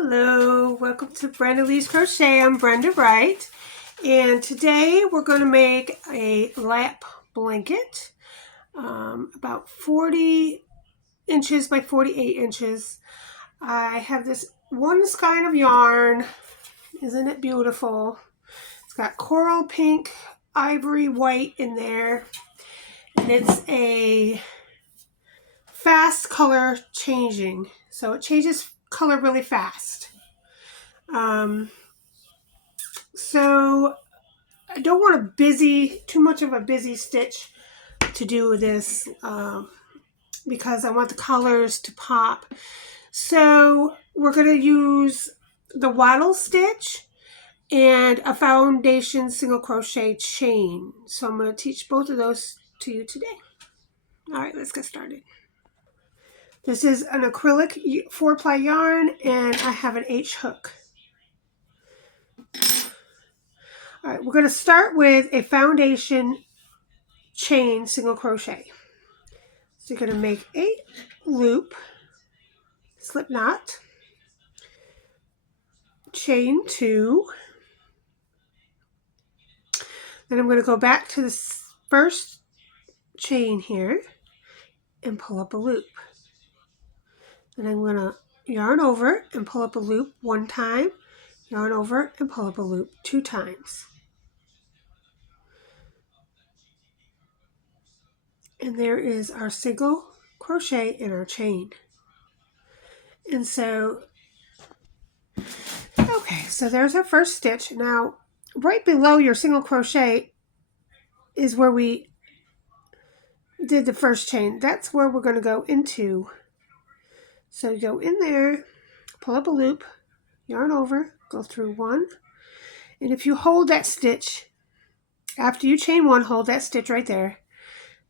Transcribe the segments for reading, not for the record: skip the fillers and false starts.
Hello, welcome to Brenda Lee's Crochet. I'm Brenda Wright, and today we're going to make a lap blanket, about 40 inches by 48 inches. I have this one skein of yarn. Isn't it beautiful? It's got coral pink, ivory white in there, and it's a fast color changing, so it changes color really fast. So I don't want too much of a busy stitch to do this because I want the colors to pop. So we're going to use the Wattle stitch and a foundation single crochet chain. So I'm going to teach both of those to you today. All right, let's get started. This is an acrylic 4-ply yarn, and I have an H hook. All right, we're going to start with a foundation chain single crochet. So you're going to make a loop, slip knot, chain 2. Then I'm going to go back to the first chain here and pull up a loop. Then I'm going to yarn over and pull up a loop 1 time, yarn over and pull up a loop 2 times. And there is our single crochet in our chain. And so, okay, so there's our first stitch. Now, right below your single crochet is where we did the first chain. That's where we're going to go into. So you go in there, pull up a loop, yarn over, go through 1. And if you hold that stitch, after you chain 1, hold that stitch right there,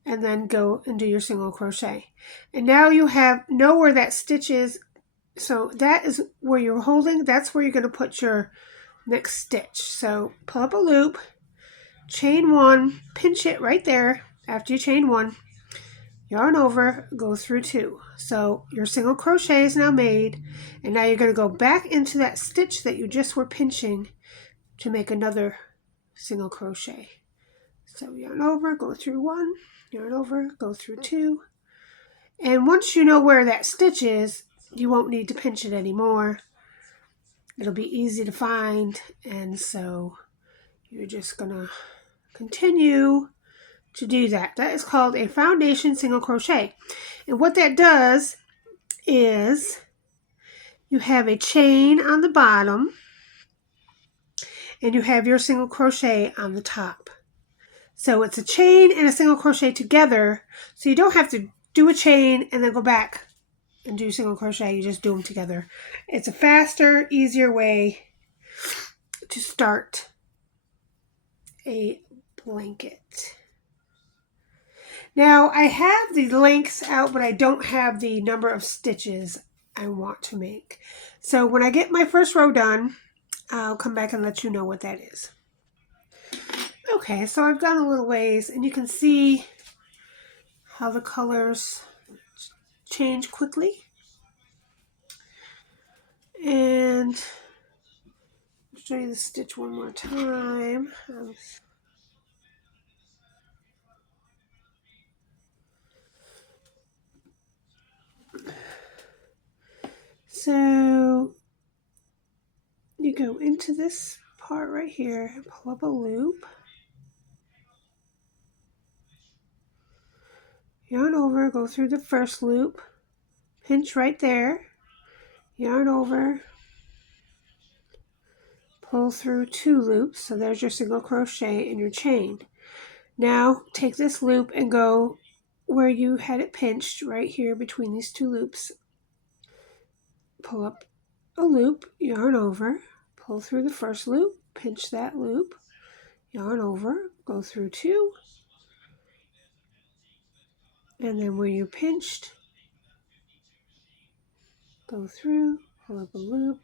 and then go and do your single crochet. And now you know where that stitch is. So that is where you're holding. That's where you're going to put your next stitch. So pull up a loop, chain 1, pinch it right there after you chain 1, yarn over, go through 2. So your single crochet is now made, and now you're going to go back into that stitch that you just were pinching to make another single crochet. So yarn over, go through 1, yarn over, go through 2. And once you know where that stitch is, you won't need to pinch it anymore. It'll be easy to find, and so you're just going to continue to do that. That is called a foundation single crochet. And what that does is you have a chain on the bottom and you have your single crochet on the top. So it's a chain and a single crochet together, so you don't have to do a chain and then go back and do single crochet. You just do them together. It's a faster, easier way to start a blanket. Now I have the lengths out, but I don't have the number of stitches I want to make. So when I get my first row done, I'll come back and let you know what that is. Okay, so I've gone a little ways, and you can see how the colors change quickly. And I'll show you the stitch one more time. So you go into this part right here, pull up a loop, yarn over, go through the first loop, pinch right there, yarn over, pull through 2 loops. So there's your single crochet in your chain. Now take this loop and go where you had it pinched right here between these 2 loops. Pull up a loop, yarn over, pull through the first loop, pinch that loop, yarn over, go through 2, and then where you pinched, go through, pull up a loop,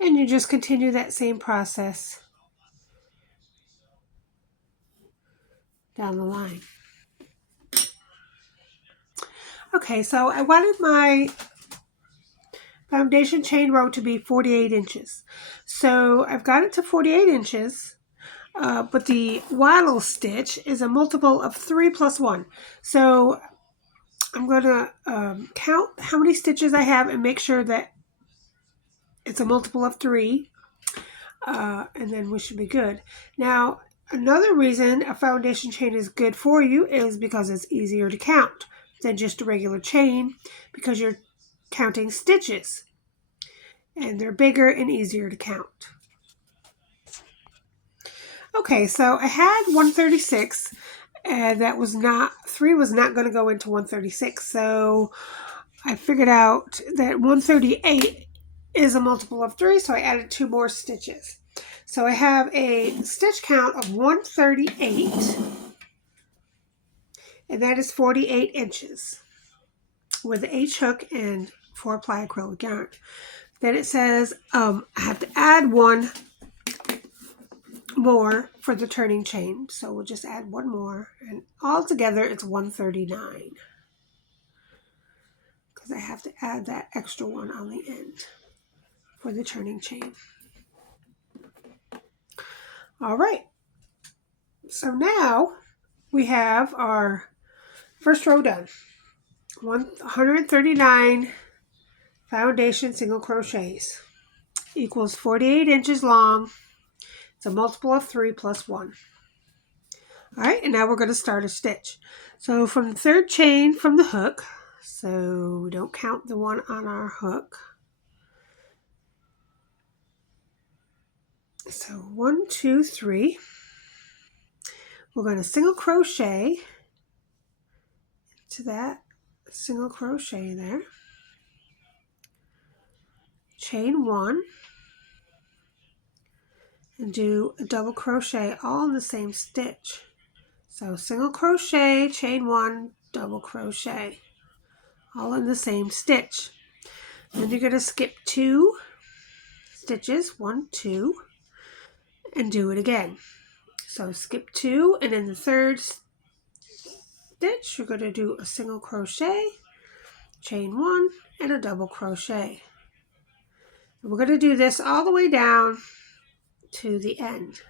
and you just continue that same process down the line. Okay, so I wanted my foundation chain row to be 48 inches. So I've got it to 48 inches, but the wattle stitch is a multiple of 3 plus 1. So I'm going to count how many stitches I have and make sure that it's a multiple of 3, and then we should be good. Now, another reason a foundation chain is good for you is because it's easier to count than just a regular chain, because you're counting stitches and they're bigger and easier to count. Okay, so I had 136, and that was not, 3 was not going to go into 136, so I figured out that 138 is a multiple of 3, so I added 2 more stitches. So I have a stitch count of 138, and that is 48 inches with the H hook and 4-ply acrylic yarn. Then it says I have to add 1 more for the turning chain, so we'll just add 1 more, and altogether it's 139 because I have to add that extra 1 on the end for the turning chain. All right, so now we have our first row done. 139 foundation single crochets equals 48 inches long. It's a multiple of 3 plus 1. All right, and now we're going to start a stitch. So from the third chain from the hook, so we don't count the one on our hook. So 1, 2, 3. We're going to single crochet into that single crochet there. Chain 1 and do a double crochet all in the same stitch. So single crochet, chain 1, double crochet, all in the same stitch. Then you're going to skip 2 stitches, 1, 2, and do it again. So skip 2, and in the third stitch you're going to do a single crochet, chain 1, and a double crochet. And we're going to do this all the way down to the end.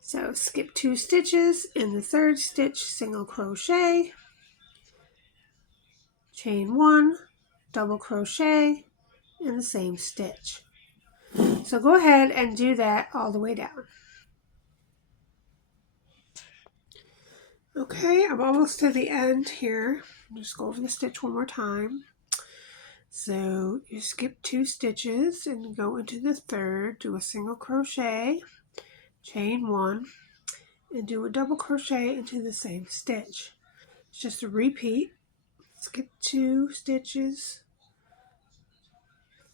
So skip 2 stitches, in the third stitch single crochet, chain 1, double crochet in the same stitch. So go ahead and do that all the way down. Okay, I'm almost to the end here. Just go over the stitch one more time. So you skip 2 stitches and go into the third, do a single crochet, chain 1, and do a double crochet into the same stitch. It's just a repeat. Skip 2 stitches,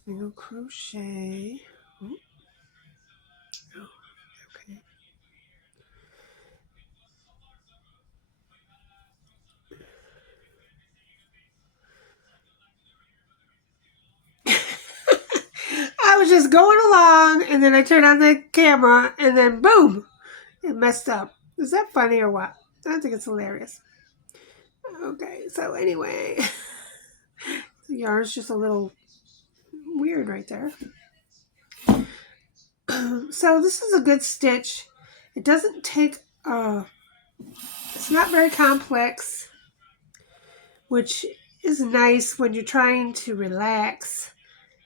single crochet. Oh, okay. I was just going along, and then I turned on the camera, and then boom, it messed up. Is that funny or what? I think it's hilarious. Okay, so anyway, the yarn's just a little weird right there. So this is a good stitch. It doesn't take, it's not very complex, which is nice when you're trying to relax.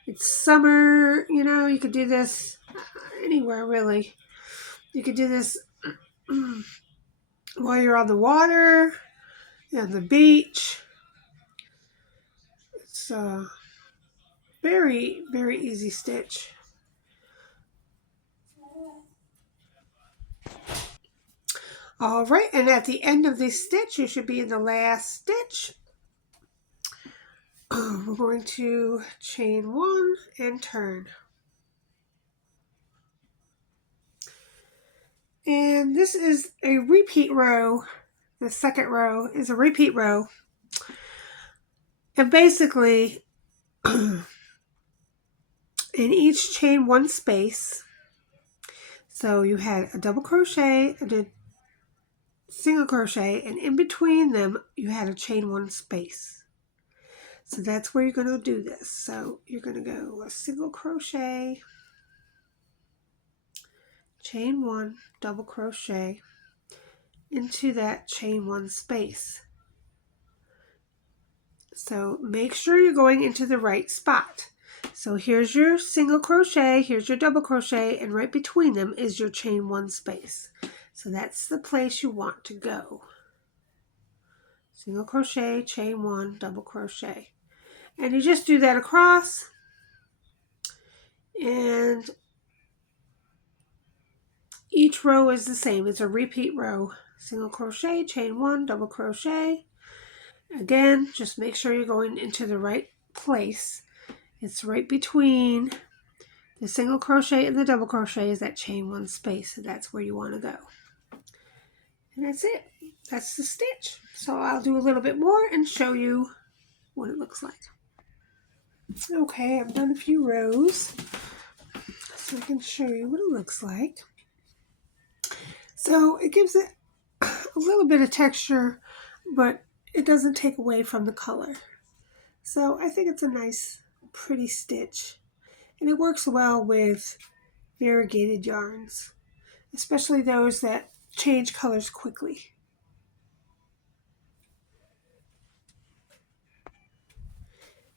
It's summer, you know, you could do this anywhere really. You could do this while you're on the water, on the beach. It's a very, very easy stitch. All right, and at the end of this stitch, you should be in the last stitch. We're going to chain 1 and turn. And this is a repeat row. The second row is a repeat row. And basically, in each chain 1 space, so you had a double crochet and a single crochet, and in between them, you had a chain 1 space. So that's where you're going to do this. So you're going to go a single crochet, chain 1, double crochet into that chain 1 space. So make sure you're going into the right spot. So here's your single crochet, here's your double crochet, and right between them is your chain 1 space. So that's the place you want to go. Single crochet, chain 1, double crochet. And you just do that across, and each row is the same. It's a repeat row. Single crochet, chain 1, double crochet. Again, just make sure you're going into the right place. It's right between the single crochet and the double crochet is that chain 1 space. So that's where you want to go. And that's it. That's the stitch. So I'll do a little bit more and show you what it looks like. Okay, I've done a few rows so I can show you what it looks like. So it gives it a little bit of texture, but it doesn't take away from the color. So I think it's a nice, pretty stitch. And it works well with variegated yarns, especially those that change colors quickly.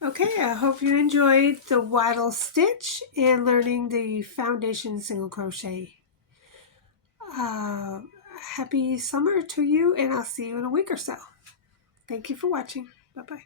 Okay, I hope you enjoyed the Wattle stitch and learning the foundation single crochet. Happy summer to you, and I'll see you in a week or so. Thank you for watching. Bye-bye.